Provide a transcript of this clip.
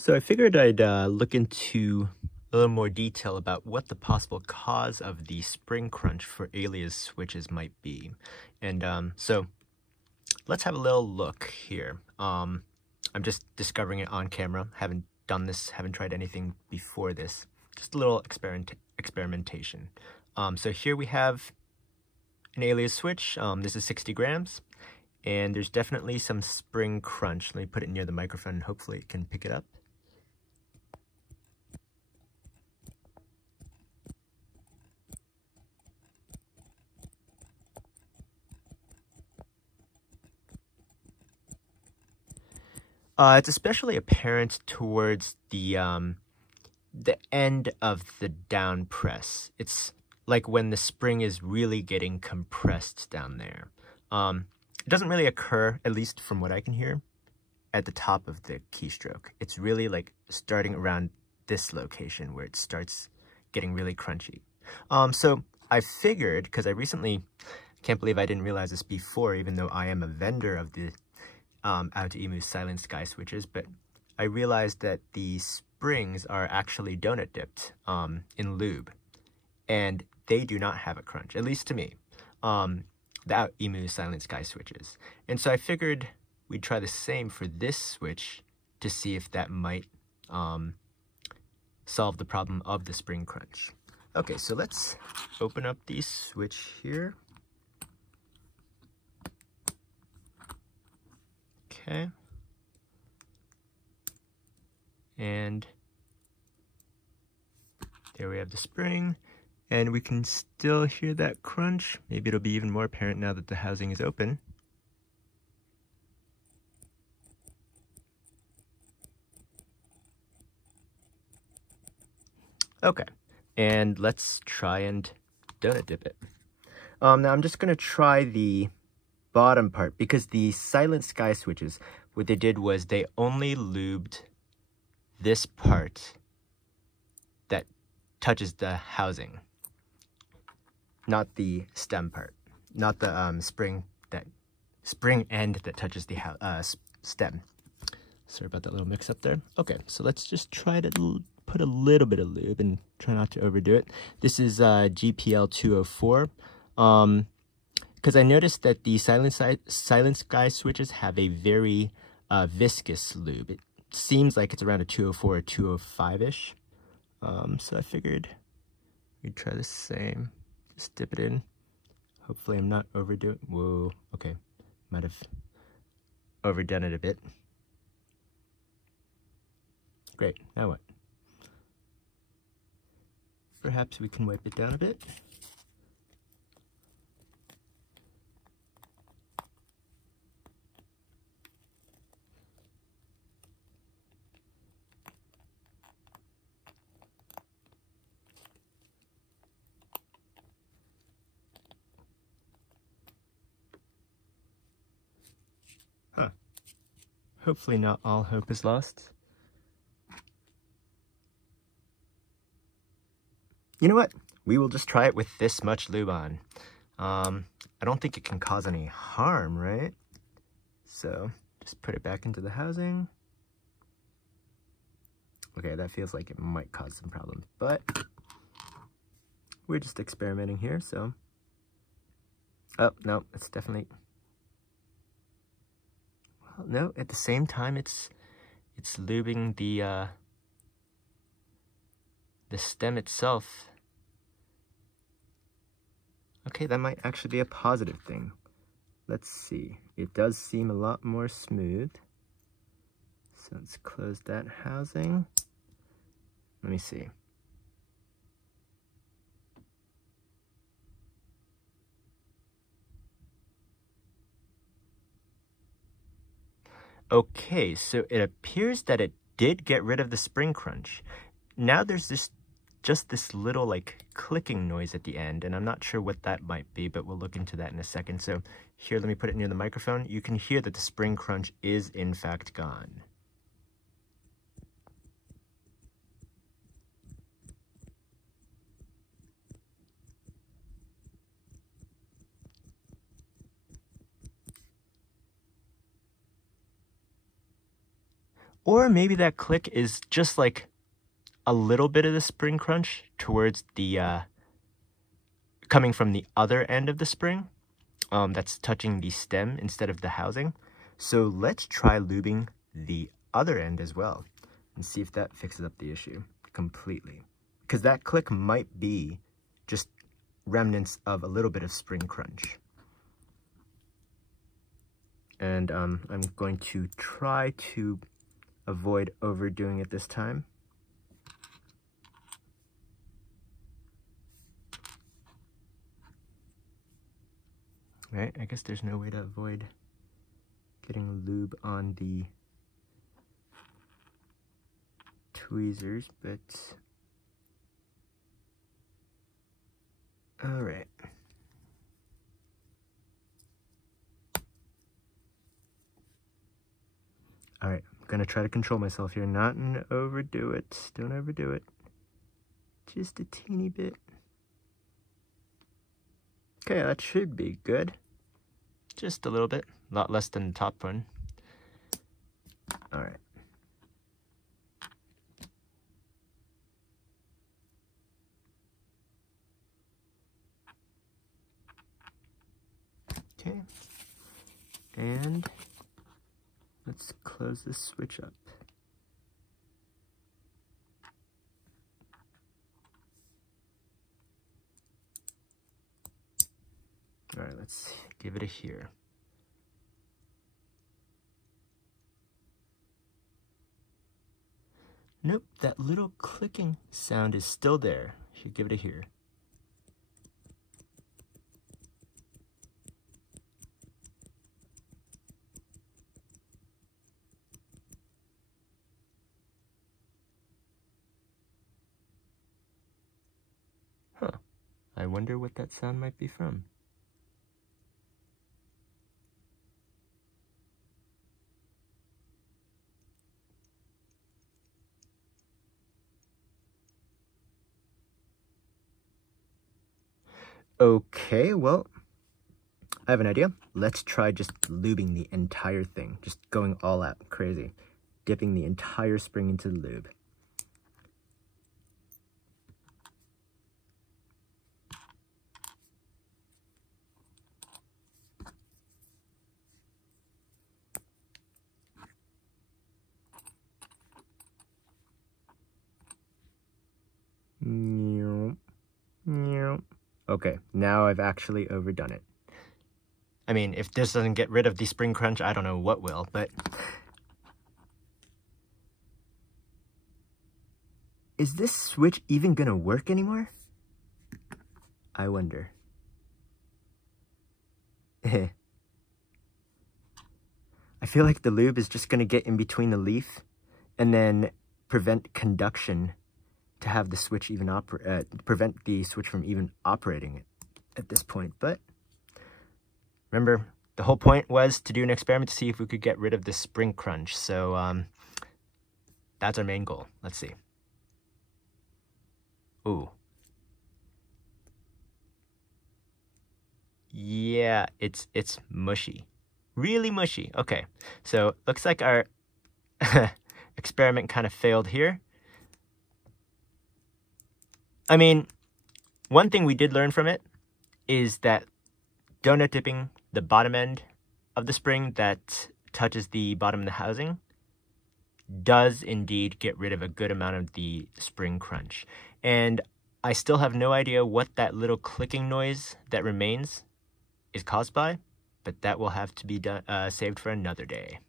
So I figured I'd look into a little more detail about what the possible cause of the spring crunch for Aliaz switches might be. And so let's have a little look here. I'm just discovering it on camera. Haven't done this, haven't tried anything before this. Just a little experimentation. So here we have an Aliaz switch. This is 60 grams. And there's definitely some spring crunch. Let me put it near the microphone and hopefully it can pick it up. It's especially apparent towards the end of the down press. It's like when the spring is really getting compressed down there. It doesn't really occur, at least from what I can hear, at the top of the keystroke. It's really like starting around this location where it starts getting really crunchy. So I figured, because I recently, can't believe I didn't realize this before, even though I am a vendor of the Aliaz silent sky switches, but I realized that the springs are actually donut dipped in lube, and they do not have a crunch, at least to me, the Aliaz silent sky switches. And so I figured we'd try the same for this switch to see if that might solve the problem of the spring crunch. Okay, so let's open up the switch here. Okay. And there we have the spring, and we can still hear that crunch. Maybe it'll be even more apparent now that the housing is open. Okay, and let's try and donut dip it. Now I'm just gonna try the bottom part, because the silent sky switches, what they did was they only lubed this part that touches the housing, not the stem part, not the spring end that touches the stem. Sorry about that little mix up there. Okay, so let's just try to put a little bit of lube and try not to overdo it. This is GPL 204. Because I noticed that the silent sky switches have a very viscous lube. It seems like it's around a 204 or 205-ish. So I figured we'd try the same. Just dip it in. Hopefully I'm not overdoing it. Whoa, okay. Might have overdone it a bit. Great, now what? Perhaps we can wipe it down a bit. Hopefully not all hope is lost. You know what? We will just try it with this much lube on. I don't think it can cause any harm, right? So just put it back into the housing. Okay, that feels like it might cause some problems, but we're just experimenting here, so. Oh, no, it's definitely, well, no, at the same time, it's lubing the stem itself. Okay, that might actually be a positive thing. Let's see. It does seem a lot more smooth. So let's close that housing. Let me see. Okay, so it appears that it did get rid of the spring crunch. Now there's just this little like clicking noise at the end, and I'm not sure what that might be, but we'll look into that in a second. So here, let me put it near the microphone. You can hear that the spring crunch is in fact gone. Or maybe that click is just like a little bit of the spring crunch towards the, coming from the other end of the spring, that's touching the stem instead of the housing. So let's try lubing the other end as well and see if that fixes up the issue completely. Because that click might be just remnants of a little bit of spring crunch. And I'm going to try to avoid overdoing it this time. Right, I guess there's no way to avoid getting lube on the tweezers, but all right. All right, I'm gonna try to control myself here, not overdo it. Don't overdo it. Just a teeny bit. Okay, that should be good. Just a little bit, a lot less than the top one. All right. Okay, and let's close this switch up. All right, let's give it a hear. Nope, that little clicking sound is still there. Should give it a hear. Huh, I wonder what that sound might be from. Okay, well, I have an idea. Let's try just lubing the entire thing, just going all out crazy, dipping the entire spring into the lube. Okay, now I've actually overdone it. I mean, if this doesn't get rid of the spring crunch, I don't know what will, but... Is this switch even gonna work anymore? I wonder. I feel like the lube is just gonna get in between the leaf and then prevent conduction to have the switch even prevent the switch from even operating at this point. But remember, the whole point was to do an experiment to see if we could get rid of the spring crunch. So that's our main goal. Let's see. Ooh. Yeah, it's mushy. Really mushy. Okay, so looks like our experiment kind of failed here. I mean, one thing we did learn from it is that donut dipping the bottom end of the spring that touches the bottom of the housing does indeed get rid of a good amount of the spring crunch. And I still have no idea what that little clicking noise that remains is caused by, but that will have to be saved for another day.